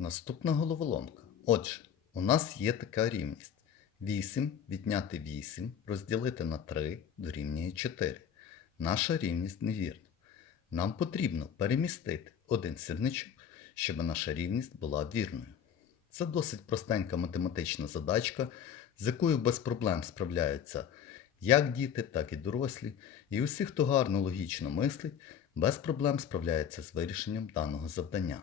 Наступна головоломка. Отже, у нас є така рівність. 8 відняти 8 розділити на 3 дорівнює 4. Наша рівність невірна. Нам потрібно перемістити один сірничок, щоб наша рівність була вірною. Це досить простенька математична задачка, з якою без проблем справляються як діти, так і дорослі, і усі, хто гарно логічно мислить, без проблем справляється з вирішенням даного завдання.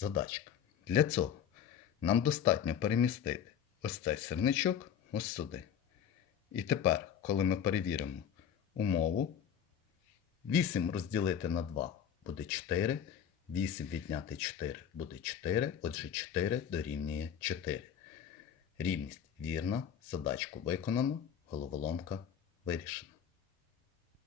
задачка? Для цього нам достатньо перемістити ось цей сірничок ось сюди. І тепер, коли ми перевіримо умову, 8 розділити на 2 буде 4, 8 відняти 4 буде 4, отже 4 дорівнює 4. Рівність вірна, задачку виконано, головоломка вирішена.